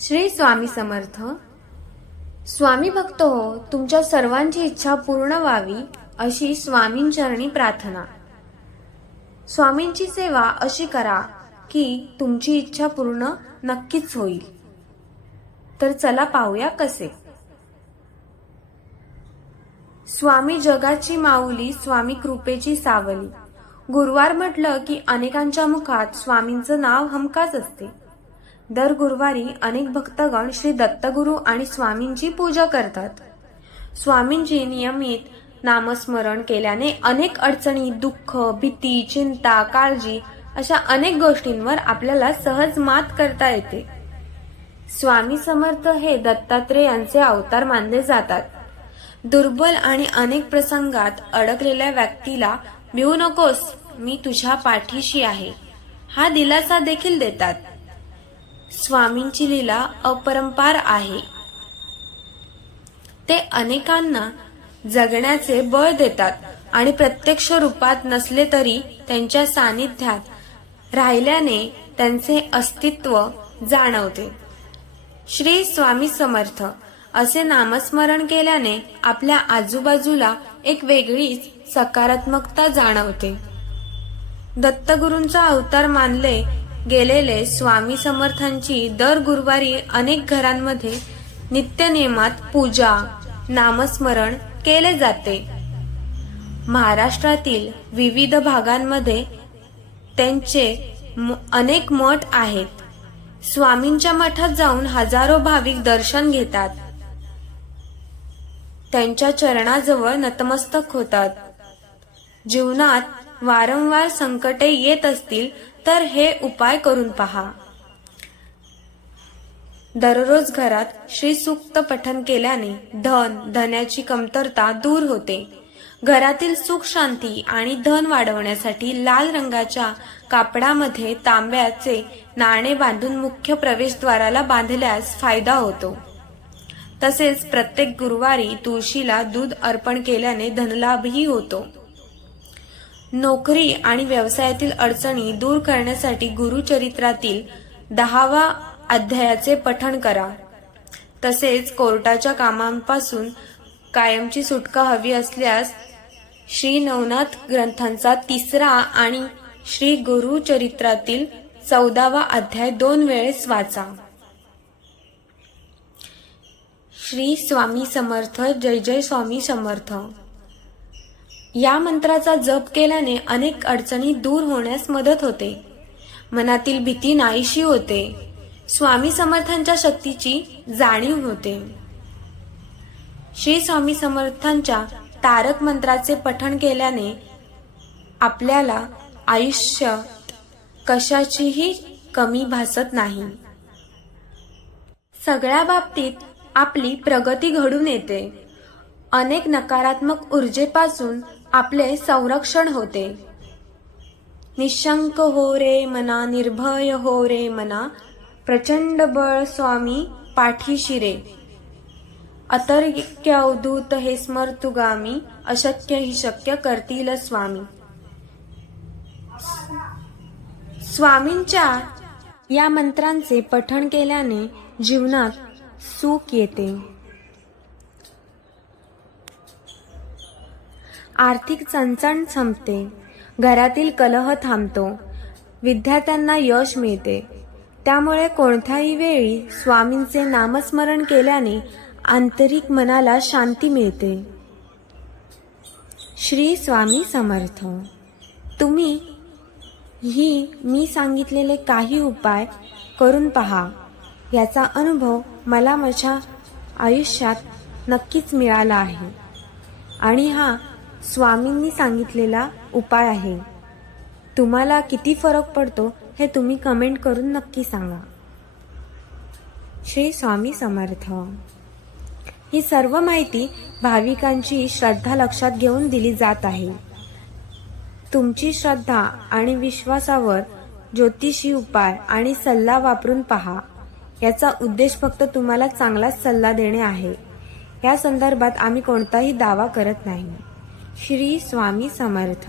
श्री स्वामी समर्थ. स्वामी भक्त हो तुमच्या सर्वांची इच्छा पूर्ण व्हावी अशी स्वामींचरणी प्रार्थना. स्वामींची सेवा अशी करा की तुमची इच्छा पूर्ण नक्कीच होईल. तर चला पाहूया कसे. स्वामी जगाची माऊली स्वामी कृपेची सावली. गुरुवार म्हटलं की अनेकांच्या मुखात स्वामींचं नाव हमखास असते. दर गुरुवारी अनेक भक्तगण श्री दत्तगुरु आणि स्वामींची पूजा करतात. स्वामींची नियमित नामस्मरण केल्याने अनेक अडचणी दुःख भीती चिंता काळजी अशा अनेक गोष्टींवर आपल्याला सहज मात करता येते. स्वामी समर्थ हे दत्तात्रेयांचे अवतार मानले जातात. दुर्बल आणि अनेक प्रसंगात अडकलेल्या व्यक्तीला भिवू नकोस मी तुझ्या पाठीशी आहे. हा दिलासा देखील देतात. स्वामींची लीला अपरंपार आहे. ते अनेकांना जगण्याचे बळ देतात आणि प्रत्यक्ष रूपात नसले तरी त्यांच्या सानिध्यात राहिल्याने त्यांचे अस्तित्व जाणवते. श्री स्वामी समर्थ असे नामस्मरण केल्याने आपल्या आजूबाजूला एक वेगळीच सकारात्मकता जाणवते. दत्तगुरूंचा अवतार मानले गेलेले स्वामी समर्थांची दर गुरुवारी अनेक घरांमध्ये नित्यनेमात पूजा नामस्मरण केले जाते. महाराष्ट्रातील विविध भागांमध्ये त्यांचे अनेक मठ आहेत. स्वामींच्या मठात जाऊन हजारो भाविक दर्शन घेतात. त्यांच्या चरणाजवळ नतमस्तक होतात. जीवनात वारंवार संकटे येत असतील तर हे उपाय करून पहा. दररोज घरात श्री सूक्त पठन केल्याने धन धनाची कमतरता दूर होते. घरातील सुख शांती आणि धन वाढवण्यासाठी लाल रंगाच्या कापडामध्ये तांब्याचे नाणे बांधून मुख्य प्रवेशद्वाराला बांधल्यास फायदा होतो. तसेच प्रत्येक गुरुवारी तुळशीला दूध अर्पण केल्याने धनलाभही होतो. नोकरी आणि व्यवसायातील अडचणी दूर करण्यासाठी गुरुचरित्रातील दहावा अध्यायाचे पठण करा. तसेच कोर्टाच्या कामांपासून कायमची सुटका हवी असल्यास श्री नवनाथ ग्रंथांचा तिसरा आणि श्री गुरुचरित्रातील चौदावा अध्याय दोन वेळेस वाचा. श्री स्वामी समर्थ जय जय स्वामी समर्थ. या मंत्राचा जप केल्याने अनेक अडचणी दूर होण्यास मदत होते. मनातील भीती नाहीशी होते. स्वामी समर्थांच्या शक्तीची जाणीव होते. श्री स्वामी समर्थांच्या तारक मंत्राचे पठण केल्याने आपल्याला आयुष्य कशाचीही कमी भासत नाही. सगळ्या बाबतीत आपली प्रगती घडून येते. अनेक नकारात्मक ऊर्जेपासून आपले संरक्षण होते. निशंक हो रे मना निर्भय हो रे मना प्रचंड बळ स्वामी पाठीशी रे अतर्क्य अवधूत हे स्मर्तुगामी अशक्य ही शक्य करतील स्वामी. स्वामींच्या या मंत्रांचे पठण केल्याने जीवनात सुख येते. आर्थिक चणचण संपते. घरातील कलह थांबतो. विद्यार्थ्यांना यश मिळते. त्यामुळे कोणत्याही वेळी स्वामींचे नामस्मरण केल्याने आंतरिक मनाला शांती मिळते. श्री स्वामी समर्थ. तुम्ही ही मी सांगितलेले काही उपाय करून पहा. याचा अनुभव मला माझ्या आयुष्यात नक्कीच मिळाला आहे. आणि हा स्वामींनी सांगितलेला उपाय आहे. तुम्हाला किती फरक पडतो हे तुम्ही कमेंट करून नक्की सांगा. श्री स्वामी समर्थ. ही सर्व माहिती भाविकांची श्रद्धा लक्षात घेऊन दिली जात आहे. तुमची श्रद्धा आणि विश्वासावर ज्योतिषी उपाय आणि सल्ला वापरून पहा. याचा उद्देश फक्त तुम्हाला चांगलाच सल्ला देणे आहे. या संदर्भात आम्ही कोणताही दावा करत नाही. श्री स्वामी समर्थ.